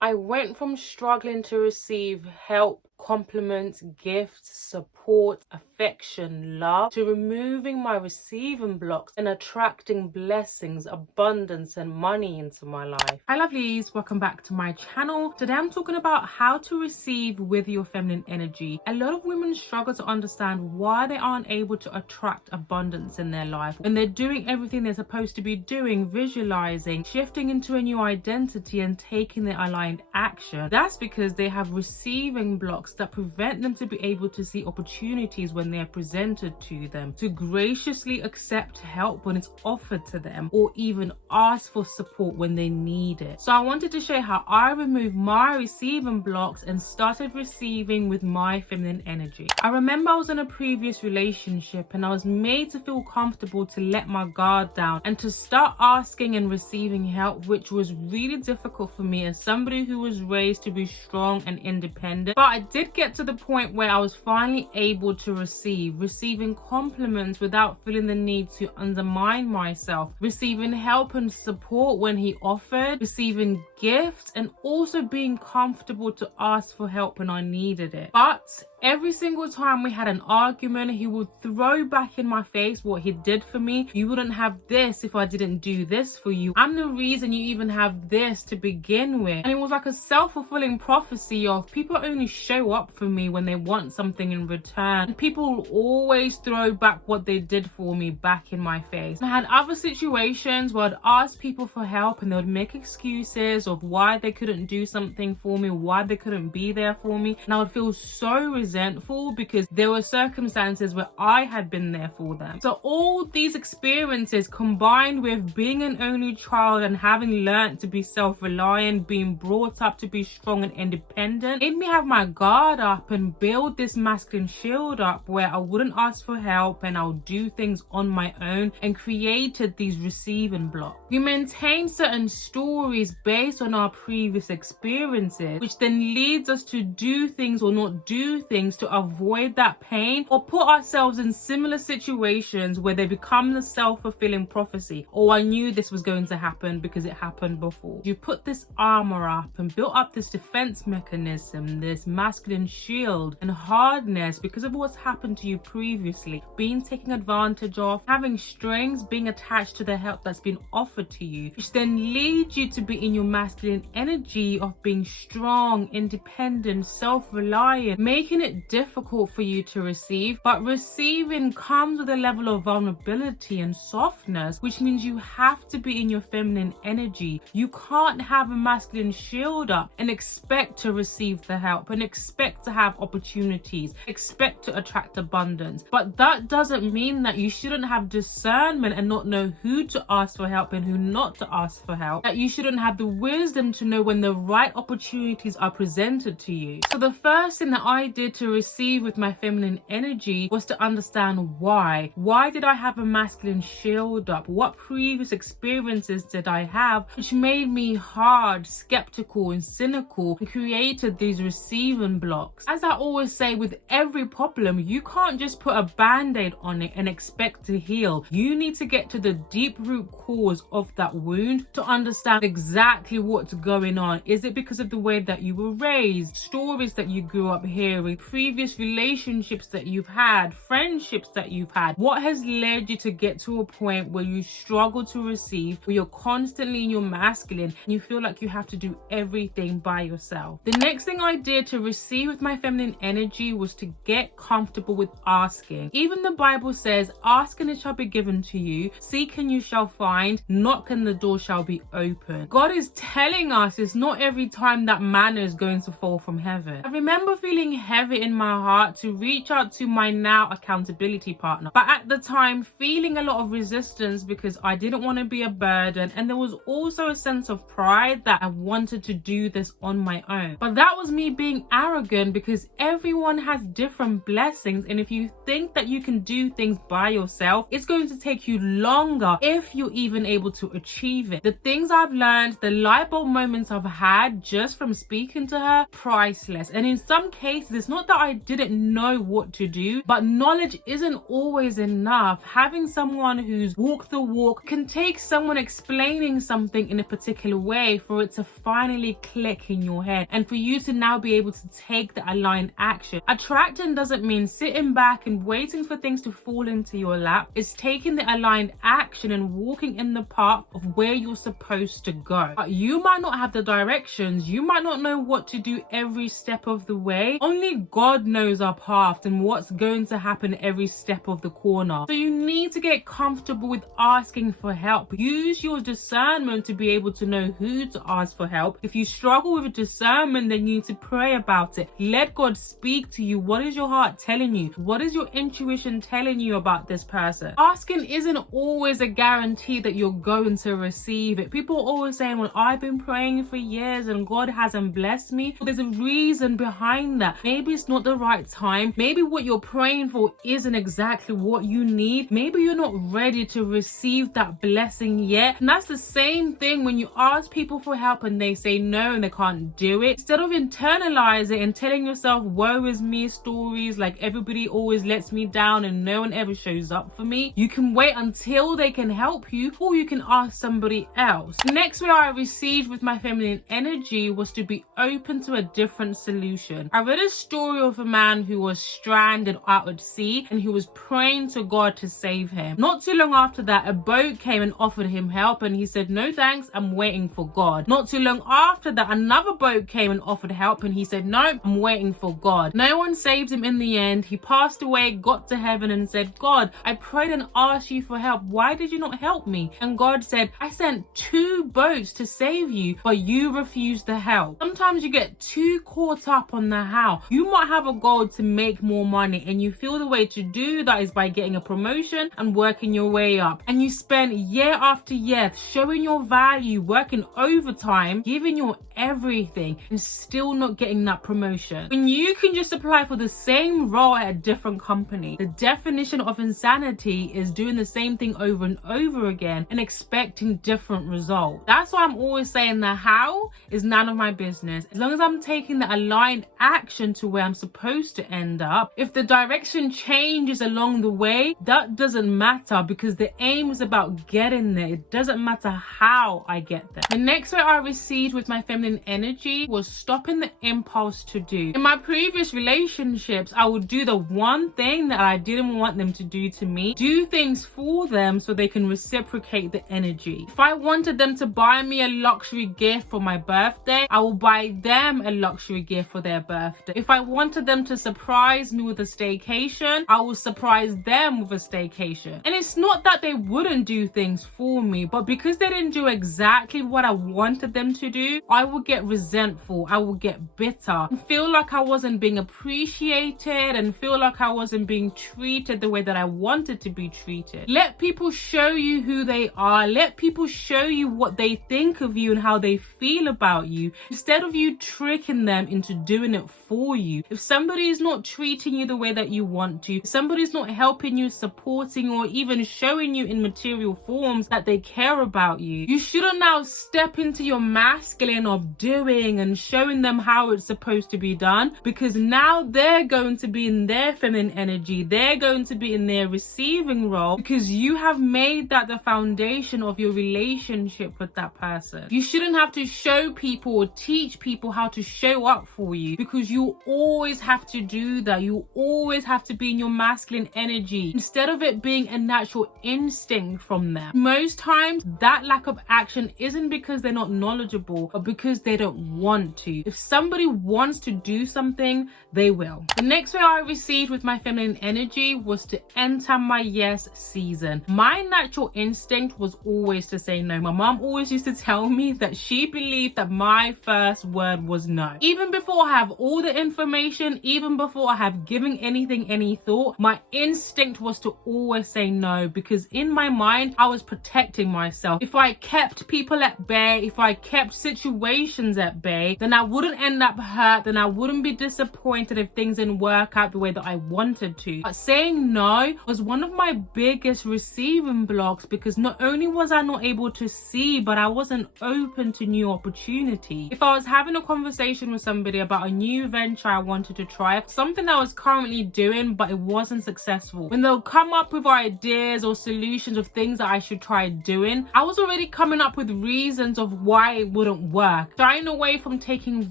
I went from struggling to receive help, compliments, gifts, support, affection, love, to removing my receiving blocks and attracting blessings, abundance, and money into my life. Hi lovelies, welcome back to my channel. Today I'm talking about how to receive with your feminine energy. A lot of women struggle to understand why they aren't able to attract abundance in their life when they're doing everything they're supposed to be doing, visualizing, shifting into a new identity and taking their aligned action. That's because they have receiving blocks that prevent them to be able to see opportunities when they are presented to them, to graciously accept help when it's offered to them, or even ask for support when they need it. So I wanted to share how I removed my receiving blocks and started receiving with my feminine energy. I remember I was in a previous relationship and I was made to feel comfortable to let my guard down and to start asking and receiving help, which was really difficult for me as somebody who was raised to be strong and independent. But I did get to the point where I was finally able to receiving compliments without feeling the need to undermine myself, receiving help and support when he offered, receiving gifts, and also being comfortable to ask for help when I needed it. But every single time we had an argument, he would throw back in my face what he did for me. You wouldn't have this if I didn't do this for you. I'm the reason you even have this to begin with. And it was like a self-fulfilling prophecy of people only show up for me when they want something in return. And people will always throw back what they did for me back in my face. And I had other situations where I'd ask people for help and they would make excuses of why they couldn't do something for me, why they couldn't be there for me. And I would feel so resentful because there were circumstances where I had been there for them. So all these experiences combined with being an only child and having learned to be self-reliant, being brought up to be strong and independent, made me have my guard up and build this masculine shield up where I wouldn't ask for help and I'll do things on my own, and created these receiving blocks. We maintain certain stories based on our previous experiences, which then leads us to do things or not do things to avoid that pain, or put ourselves in similar situations where they become the self-fulfilling prophecy. Oh, I knew this was going to happen because it happened before. You put this armor up and built up this defense mechanism, this masculine shield and hardness because of what's happened to you previously, being taken advantage of, having strings being attached to the help that's been offered to you, which then leads you to be in your masculine energy of being strong, independent, self-reliant, making it difficult for you to receive. But receiving comes with a level of vulnerability and softness, which means you have to be in your feminine energy. You can't have a masculine shield up and expect to receive the help and expect to have opportunities, expect to attract abundance. But that doesn't mean that you shouldn't have discernment and not know who to ask for help and who not to ask for help, that you shouldn't have the wisdom to know when the right opportunities are presented to you. So the first thing that I did to receive with my feminine energy was to understand why. Why did I have a masculine shield up? What previous experiences did I have which made me hard, skeptical, and cynical, and created these receiving blocks? As I always say, with every problem, you can't just put a band-aid on it and expect to heal. You need to get to the deep root cause of that wound to understand exactly what's going on. Is it because of the way that you were raised, stories that you grew up hearing, previous relationships that you've had, friendships that you've had? What has led you to get to a point where you struggle to receive, where you're constantly in your masculine and you feel like you have to do everything by yourself? The next thing I did to receive with my feminine energy was to get comfortable with asking. Even the Bible says, ask and it shall be given to you, seek and you shall find, knock and the door shall be open. God is telling us it's not every time that manna is going to fall from heaven. I remember feeling heavy in my heart to reach out to my now accountability partner, but at the time feeling a lot of resistance because I didn't want to be a burden, and there was also a sense of pride that I wanted to do this on my own. But that was me being arrogant arrogant because everyone has different blessings, and if you think that you can do things by yourself, it's going to take you longer if you're even able to achieve it. The things I've learned, the light bulb moments I've had just from speaking to her, priceless. And in some cases, it's not that I didn't know what to do, but knowledge isn't always enough. Having someone who's walked the walk can take someone explaining something in a particular way for it to finally click in your head and for you to now be able to take the aligned action. Attracting doesn't mean sitting back and waiting for things to fall into your lap. It's taking the aligned action and walking in the path of where you're supposed to go. You might not have the directions, you might not know what to do every step of the way. Only God knows our path and what's going to happen every step of the corner. So you need to get comfortable with asking for help. Use your discernment to be able to know who to ask for help. If you struggle with discernment, then you need to pray about it. Let God speak to you. What is your heart telling you? What is your intuition telling you about this person? Asking isn't always a guarantee that you're going to receive it. People are always saying, well, I've been praying for years and God hasn't blessed me. Well, there's a reason behind that. Maybe it's not the right time. Maybe what you're praying for isn't exactly what you need. Maybe you're not ready to receive that blessing yet. And that's the same thing when you ask people for help and they say no and they can't do it. Instead of internalizing and telling yourself woe is me stories like everybody always lets me down and no one ever shows up for me, you can wait until they can help you, or you can ask somebody else. The next way I received with my feminine energy was to be open to a different solution. I read a story of a man who was stranded out at sea and he was praying to God to save him. Not too long after that, a boat came and offered him help and he said, no thanks, I'm waiting for God. Not too long after that, another boat came and offered help and he said, no, I'm waiting for God. No one saved him in the end. He passed away, got to heaven and said, God, I prayed and asked you for help. Why did you not help me? And God said, I sent 2 boats to save you, but you refused the help. Sometimes you get too caught up on the how. You might have a goal to make more money and you feel the way to do that is by getting a promotion and working your way up. And you spend year after year showing your value, working overtime, giving your everything and still not getting that promotion. When you can just apply for the same role at a different company. The definition of insanity is doing the same thing over and over again and expecting different results. That's why I'm always saying the how is none of my business. As long as I'm taking the aligned action to where I'm supposed to end up, if the direction changes along the way, that doesn't matter because the aim is about getting there. It doesn't matter how I get there. The next way I received with my feminine energy was stopping the impulse to do. In my previous relationships, I would do the one thing that I didn't want them to do to me, do things for them so they can reciprocate the energy. If I wanted them to buy me a luxury gift for my birthday, I will buy them a luxury gift for their birthday. If I wanted them to surprise me with a staycation, I will surprise them with a staycation. And it's not that they wouldn't do things for me, but because they didn't do exactly what I wanted them to do, I will get resentful, I will get bitter, and feel like I wasn't being appreciated and feel like I wasn't being treated the way that I wanted to be treated. Let people show you who they are. Let people show you what they think of you and how they feel about you, instead of you tricking them into doing it for you. If somebody is not treating you the way that you want to, if somebody's not helping you, supporting, or even showing you in material forms that they care about you, you shouldn't now step into your masculine of doing and showing them how it's supposed to be done, because now they're going to be in their feminine energy. They're going to be in their receiving role because you have made that the foundation of your relationship with that person. You shouldn't have to show people or teach people how to show up for you, because you always have to do that. You always have to be in your masculine energy instead of it being a natural instinct from them. Most times that lack of action isn't because they're not knowledgeable, but because they don't want to. If somebody wants to do something, they will. The next way I received with my feminine energy was to enter my yes season. My natural instinct was always to say no. My mom always used to tell me that she believed that my first word was no. Even before I have all the information, even before I have given anything any thought, my instinct was to always say no, because in my mind, I was protecting myself. If I kept people at bay, if I kept situations at bay, then I wouldn't end up hurt, then I wouldn't be disappointed if things didn't work out the way that I wanted to. But saying no was one of my biggest receiving blocks, because not only was I not able to see, but I wasn't open to new opportunity. If I was having a conversation with somebody about a new venture I wanted to try, something I was currently doing but it wasn't successful, when they'll come up with ideas or solutions of things that I should try doing, I was already coming up with reasons of why it wouldn't work. Shying away from taking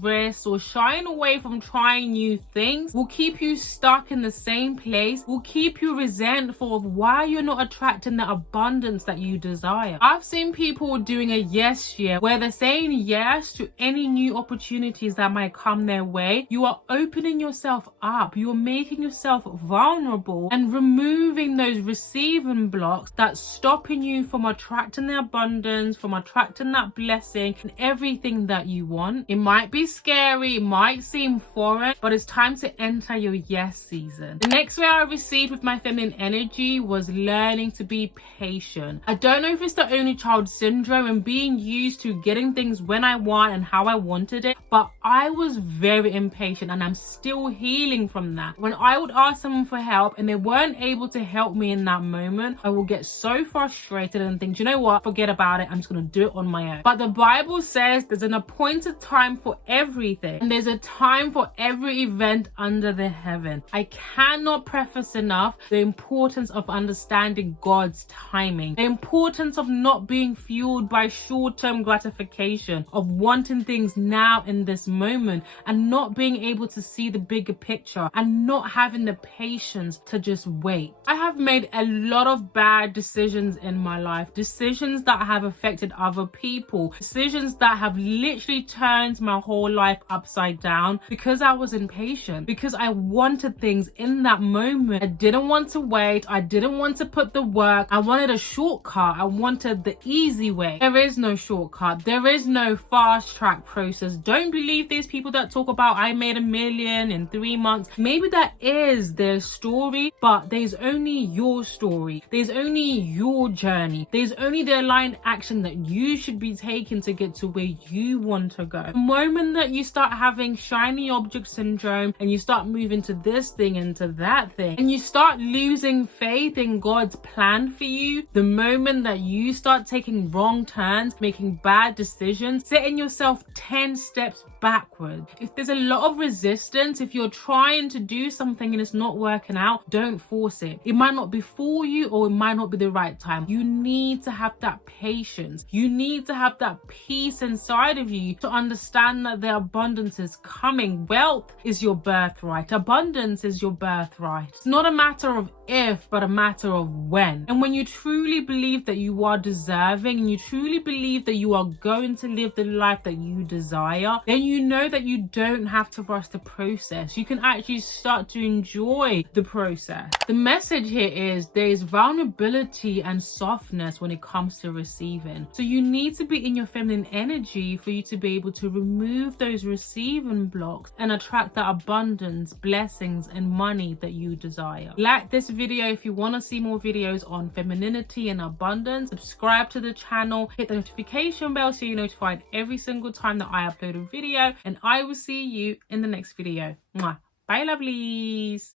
risks or shying away from trying new things will keep you stuck in the same place, will keep you resentful of why you're not attracting the abundance that you desire. I've seen people doing a yes year where they're saying yes to any new opportunities that might come their way. You are opening yourself up, you're making yourself vulnerable and removing those receiving blocks that's stopping you from attracting the abundance, from attracting that blessing and everything that you want. It might be scary, it might seem foreign, but it's time to enter your yes season. The next way I received with my feminine energy was learning to be patient. I don't know if it's the only child syndrome and being used to getting things when I want and how I wanted it, but I was very impatient and I'm still healing from that. When I would ask someone for help and they weren't able to help me in that moment, I will get so frustrated and think, you know what, forget about it, I'm just going to do it on my own. But the Bible says there's an appointed time for everything and there's a time for every event under the heaven. I cannot preface enough the importance of understanding God's timing, the importance of not being fueled by short-term gratification, of wanting things now in this moment and not being able to see the bigger picture and not having the patience to just wait. I have made a lot of bad decisions in my life, decisions that have affected other people, decisions that have literally turned my whole life upside down because I was impatient, because I wanted things in that moment. I didn't want to wait, I didn't want to put the work, I wanted a shortcut, I wanted the easy way. There is no shortcut, there is no fast track process. Don't believe these people that talk about I made $1 million in 3 months. Maybe that is their story, but there's only your story, there's only your journey, there's only the aligned action that you should be taking to get to where you want to go. The moment that you start having shiny object syndrome and you start moving to this thing and to that thing and you start losing faith in God's plan for you, the moment that you start taking wrong turns, making bad decisions, setting yourself 10 steps backward. If there's a lot of resistance, if you're trying to do something and it's not working out, don't force it. It might not be for you or it might not be the right time. You need to have that patience. You need to have that peace inside of you to understand that the abundance is coming. Wealth is your birthright. Abundance is your birthright. It's not a matter of if, but a matter of when. And when you truly believe that you are deserving and you truly believe that you are going to live the life that you desire, then you know that you don't have to rush the process. You can actually start to enjoy the process. The message here is there is vulnerability and softness when it comes to receiving. So you need to be in your feminine energy for you to be able to remove those receiving blocks and attract the abundance, blessings, and money that you desire. Like this video if you want to see more videos on femininity and abundance. Subscribe to the channel, hit the notification bell so you're notified every single time that I upload a video, and I will see you in the next video. Mwah. Bye lovelies.